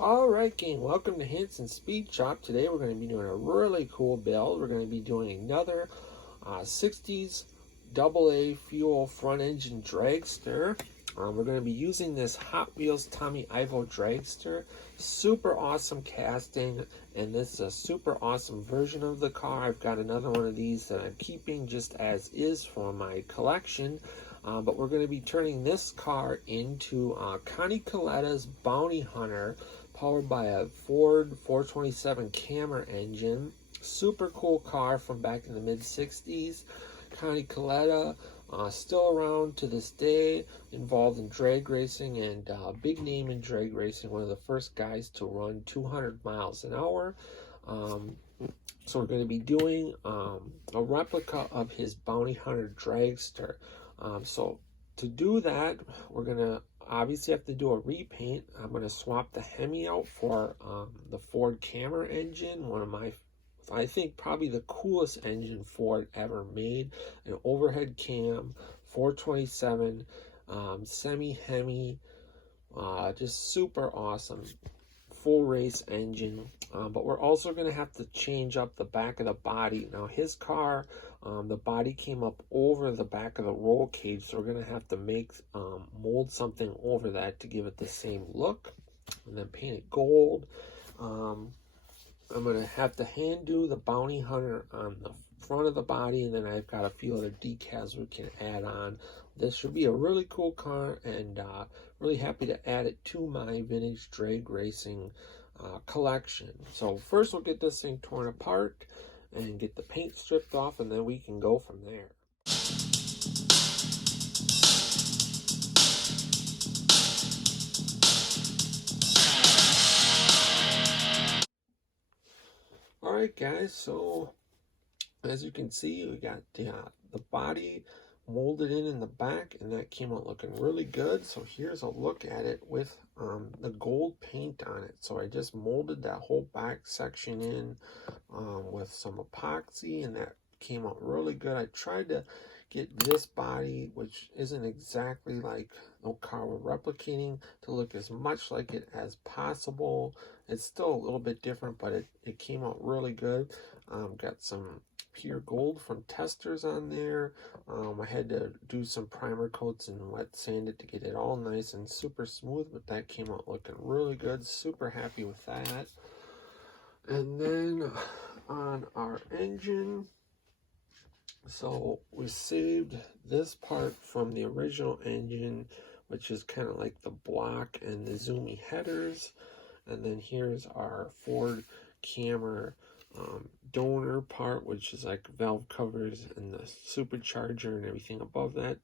Alright gang, welcome to Hansens Speed Shop. Today we're going to be doing a really cool build. We're going to be doing another 60s AA fuel front engine dragster. We're going to be using this Hot Wheels Tommy Ivo dragster. Super awesome casting, and this is a super awesome version of the car. I've got another one of these that I'm keeping just as is for my collection. But we're going to be turning this car into Connie Kalitta's Bounty Hunter, powered by a Ford 427 Cammer engine. Super cool car from back in the mid-60s. Connie Kalitta, still around to this day, involved in drag racing and big name in drag racing, one of the first guys to run 200 miles an hour. So we're going to be doing a replica of his Bounty Hunter dragster. So to do that, we're going to obviously have to do a repaint. I'm going to swap the Hemi out for the Ford Cammer engine, one of my, I think, probably the coolest engine Ford ever made. An overhead cam, 427, semi-Hemi, just super awesome. Full race engine, but we're also going to have to change up the back of the body. Now his car, the body came up over the back of the roll cage, so we're going to have to make mold something over that to give it the same look, and then paint it gold. I'm going to have to hand do the Bounty Hunter on the front of the body, and then I've got a few other decals we can add on. This should be a really cool car, and really happy to add it to my vintage drag racing collection. So first we'll get this thing torn apart and get the paint stripped off, and then we can go from there. Alright guys, so as you can see, we got the body molded in the back, and that came out looking really good. So here's a look at it with the gold paint on it. So I just molded that whole back section in with some epoxy, and that came out really good. I tried to get this body, which isn't exactly like the car we're replicating, to look as much like it as possible. It's still a little bit different, but it came out really good. Got some pure gold from testers on there. I had to do some primer coats and wet sand it to get it all nice and super smooth, but that came out looking really good. Super happy with that. And then on our engine, so we saved this part from the original engine, which is kind of like the block and the zoomy headers. And then here's our Ford Cammer donor part, which is like valve covers and the supercharger and everything above that.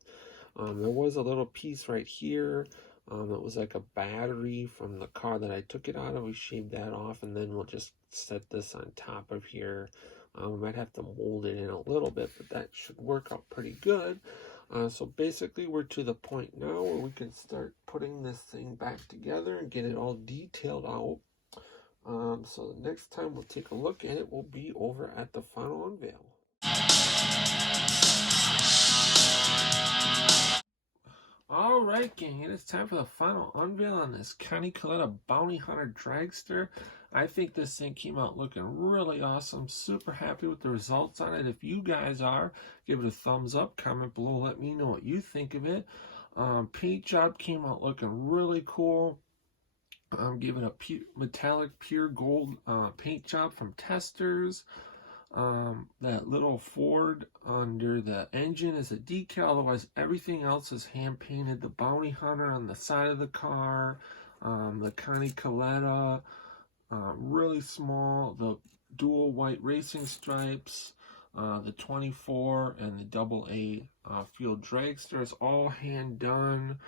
There was a little piece right here that was like a battery from the car that I took it out of. We shaved that off, and then we'll just set this on top of here. We might have to mold it in a little bit, but that should work out pretty good. So basically we're to the point now where we can start putting this thing back together and get it all detailed out. So the next time we'll take a look at it will be over at the final unveil. Alright gang, it is time for the final unveil on this Connie Kalitta Bounty Hunter dragster. I think this thing came out looking really awesome. Super happy with the results on it. If you guys are, give it a thumbs up, comment below, let me know what you think of it. Paint job came out looking really cool. I'm giving a metallic pure gold paint job from testers. That little Ford under the engine is a decal, otherwise everything else is hand painted. The Bounty Hunter on the side of the car, the Connie Kalitta, really small, the dual white racing stripes, the 24 and the AA field dragster is all hand done.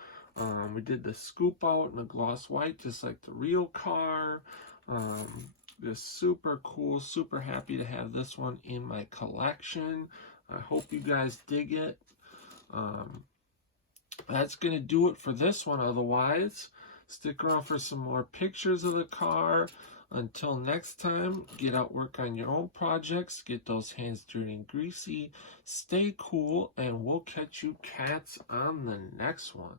We did the scoop out in the gloss white, just like the real car. Just super cool, super happy to have this one in my collection. I hope you guys dig it. That's going to do it for this one. Otherwise, stick around for some more pictures of the car. Until next time, get out, work on your own projects, get those hands dirty and greasy, stay cool, and we'll catch you cats on the next one.